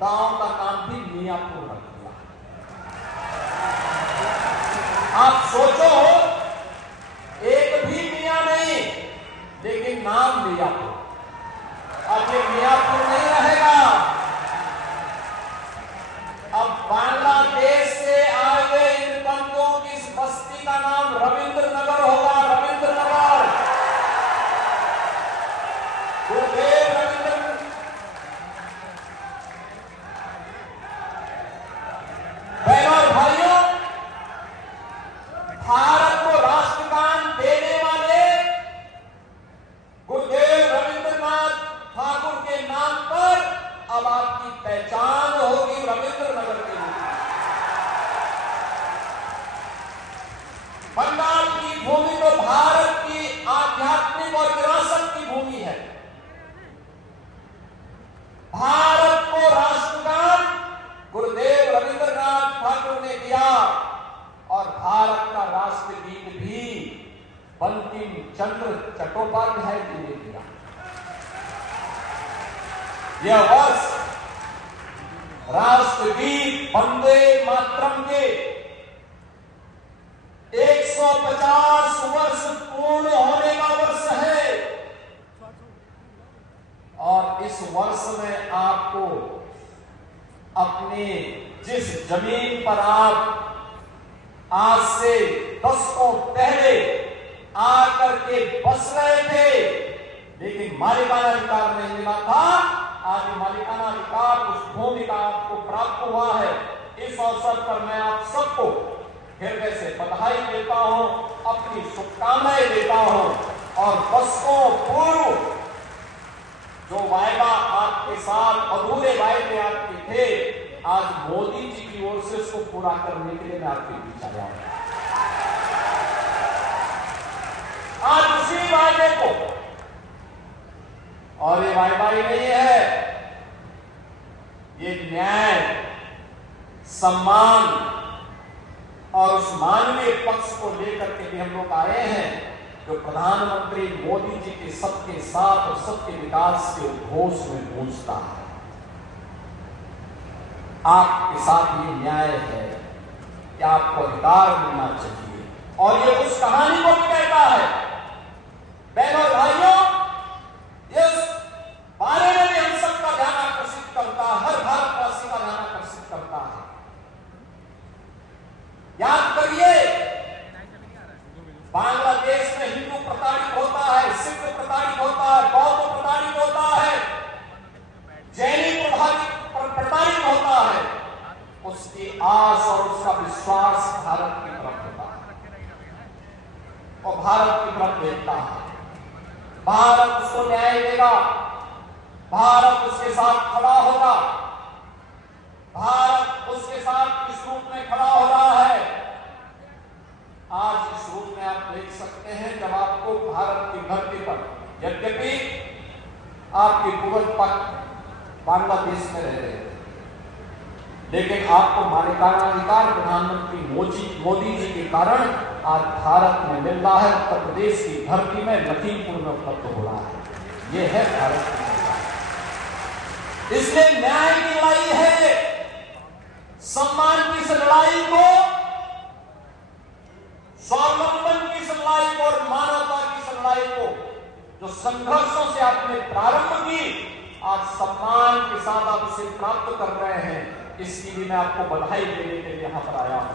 गांव का नाम भी मियापुर रख दिया। आप सोचो, एक भी मियां नहीं, लेकिन नाम मियापुर। अब ये मियापुर नहीं रहेगा। अब बांग्लादेश से आए हुए इन बंदों की इस बस्ती का नाम रविंद्र नगर होगा। रविंद्र नगर, गुरुदेव रविंद्र। बहनों और भाइयों, भारत को राष्ट्रगान देने वाले गुरुदेव रविंद्रनाथ ठाकुर के नाम पर अब आपकी पहचान होगी रविंद्र नगर के रूप में। बंगाल की भूमि तो भारत की आध्यात्मिक और विरासत की भूमि है। भारत को राष्ट्रगान गुरुदेव रविंद्रनाथ ठाकुर ने दिया और भारत का राष्ट्रगीत भी बंकिम चंद्र चट्टोपाध्याय जी ने दिया। यह वर्ष राष्ट्रगीत वंदे मातरम के 150 वर्ष पूर्ण होने का वर्ष है। और इस वर्ष में आपको अपने जिस जमीन पर आप आज से दशकों पहले आकर के बस रहे थे, लेकिन मालिकाना अधिकार नहीं मिला था, आज मालिकाना अधिकार उस भूमि का आपको प्राप्त हुआ है। इस अवसर पर मैं आप सबको हृदय से बधाई देता हूं, अपनी शुभकामनाएं देता हूं और दशकों पूर्व जो वायदा आपके साथ अधूरे वायदे आपके थे, आज मोदी जी की ओर से उसको पूरा करने के लिए मैं आपके बीच आया हूं। आज उसी वायदे को, और ये वायदा ही नहीं है, ये न्याय, सम्मान और उस मानवीय पक्ष को लेकर के भी हम लोग आए हैं जो प्रधानमंत्री मोदी जी के सबके साथ और सबके विकास के उद्घोष में गूंजता है। आपके साथ ये न्याय है कि आपको अधिकार मिलना चाहिए, और ये उस कहानी को भी कहता है। बहनों और भाइयों, इस बारे में भी हम सबका ध्यान आकर्षित करता है, हर भारतवासी का ध्यान आकर्षित करता है। याद करिए, बांग्लादेश में हिंदू प्रताड़ित होता है, सिख प्रताड़ित होता है, बौद्ध प्रताड़ित होता है, जैनी प्रताड़ित होता है। उसकी आस और उसका विश्वास भारत की तरफ होता है और भारत की तरफ देखता है। भारत उसको न्याय देगा, भारत उसके साथ खड़ा होगा, भारत उसके साथ इस रूप में खड़ा हो रहा है। आज इस रूप में आप देख सकते हैं, जब आपको भारत की धरती पर, यद्यपि आपके पूर्वज बांग्लादेश में रह रहे थे, लेकिन आपको मालिकाना अधिकार प्रधानमंत्री मोदी जी के कारण आज भारत में मिल रहा है। उत्तर प्रदेश की धरती में, लखीमपुर में उपलब्ध हो रहा है। यह है भारत की लड़ाई। इसलिए न्याय की लड़ाई है ये। सम्मान की इस लड़ाई को, स्वावलंबन की इस लड़ाई को और मानवता की इस लड़ाई को, जो संघर्षों से आपने प्रारंभ की, आज सम्मान के साथ आप इसे प्राप्त कर रहे हैं। इसकी भी मैं आपको बधाई देने के लिए यहां पर आया हूं।